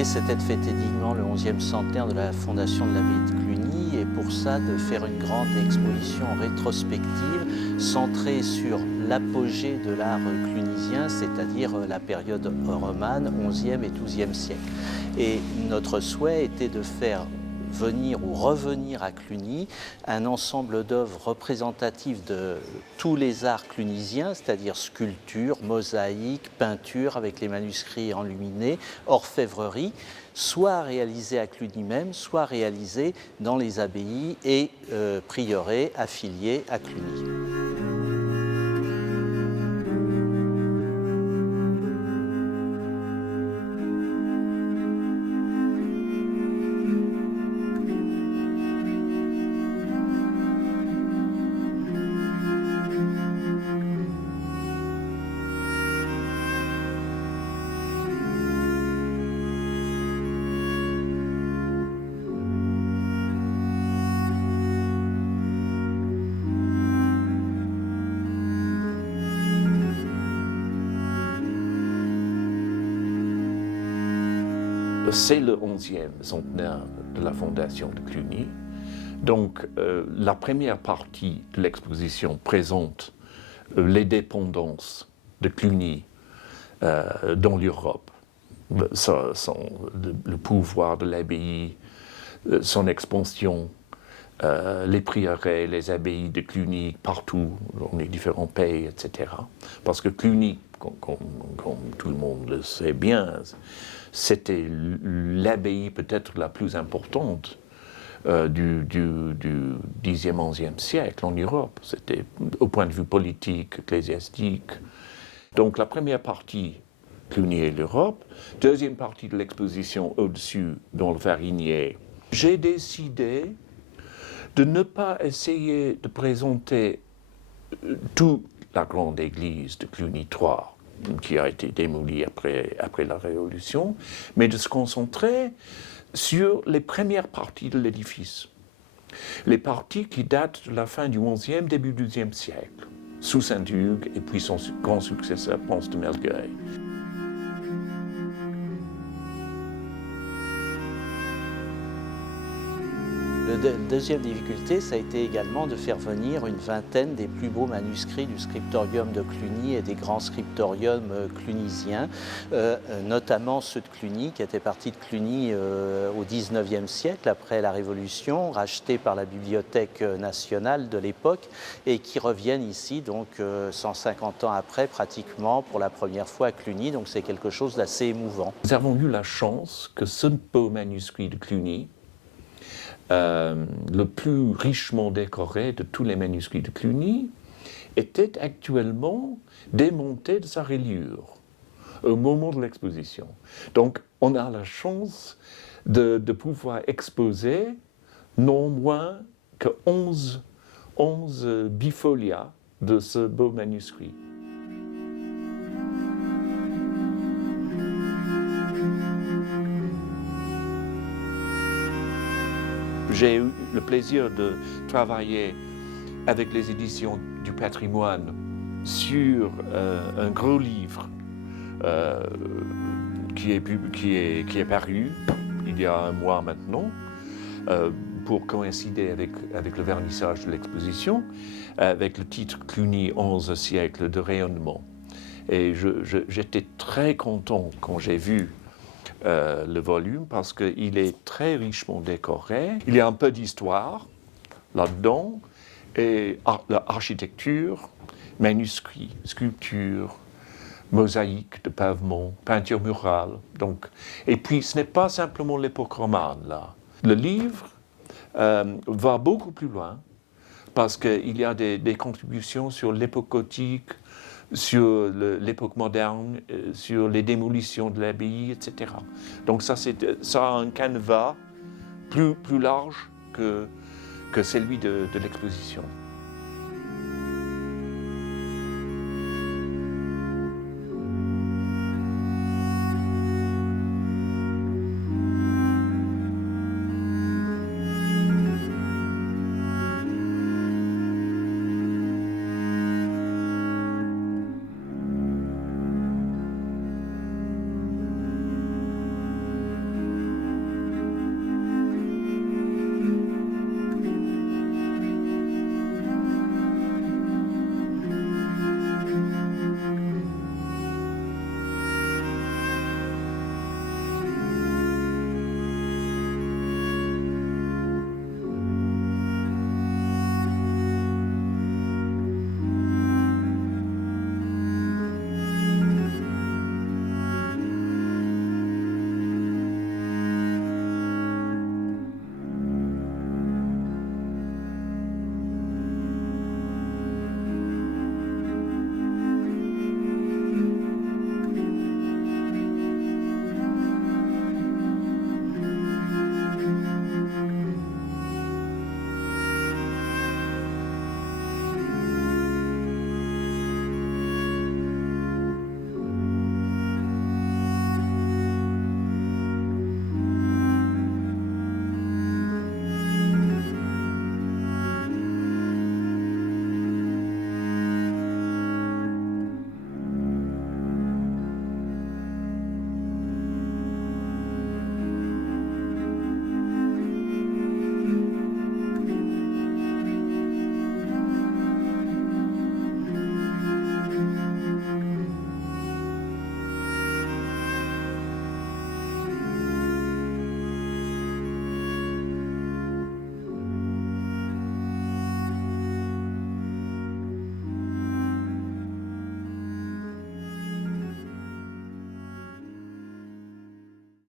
L'idée, c'était de fêter dignement le 11e centenaire de la fondation de l'abbaye de Cluny et pour ça, de faire une grande exposition rétrospective centrée sur l'apogée de l'art clunisien, c'est-à-dire la période romane, 11e et 12e siècle. Et notre souhait était de faire venir ou revenir à Cluny un ensemble d'œuvres représentatives de tous les arts clunisiens, c'est-à-dire sculpture, mosaïque, peinture avec les manuscrits enluminés, orfèvrerie, soit réalisées à Cluny même, soit réalisées dans les abbayes et prieurés affiliés à Cluny. C'est le 11e centenaire de la fondation de Cluny. Donc, la première partie de l'exposition présente les dépendances de Cluny dans l'Europe, le pouvoir de l'abbaye, son expansion, les prieurés, les abbayes de Cluny partout, dans les différents pays, etc. Parce que Cluny, comme tout le monde le sait bien, c'était l'abbaye peut-être la plus importante du 10e, 11e siècle en Europe. C'était au point de vue politique, ecclésiastique. Donc la première partie, Cluny et l'Europe. Deuxième partie de l'exposition au-dessus, dans le Varinier. J'ai décidé de ne pas essayer de présenter toute la grande église de Cluny III, qui a été démolie après la Révolution, mais de se concentrer sur les premières parties de l'édifice. Les parties qui datent de la fin du XIe, début du XIIe siècle, sous Saint-Hugues et puis son grand successeur, Ponce de Mergueil. La deuxième difficulté, ça a été également de faire venir une vingtaine des plus beaux manuscrits du scriptorium de Cluny et des grands scriptoriums clunisiens, notamment ceux de Cluny, qui étaient partis de Cluny au XIXe siècle, après la Révolution, rachetés par la Bibliothèque nationale de l'époque, et qui reviennent ici, donc 150 ans après, pratiquement, pour la première fois à Cluny, donc c'est quelque chose d'assez émouvant. Nous avons eu la chance que ce beau manuscrit de Cluny, le plus richement décoré de tous les manuscrits de Cluny, était actuellement démonté de sa reliure au moment de l'exposition. Donc on a la chance de pouvoir exposer non moins que 11 bifolias de ce beau manuscrit. J'ai eu le plaisir de travailler avec les éditions du patrimoine sur un gros livre qui est paru il y a un mois maintenant, pour coïncider avec le vernissage de l'exposition, avec le titre Cluny, 11 siècles de rayonnement. Et j'étais très content quand j'ai vu le volume parce qu'il est très richement décoré. Il y a un peu d'histoire là-dedans, et l'architecture, manuscrits, sculptures, mosaïques de pavement, peinture murale. Donc, et puis ce n'est pas simplement l'époque romane là. Le livre va beaucoup plus loin parce qu'il y a des contributions sur l'époque gothique, sur l'époque moderne, sur les démolitions de l'abbaye, etc. Donc ça a un canevas plus large que celui de l'exposition.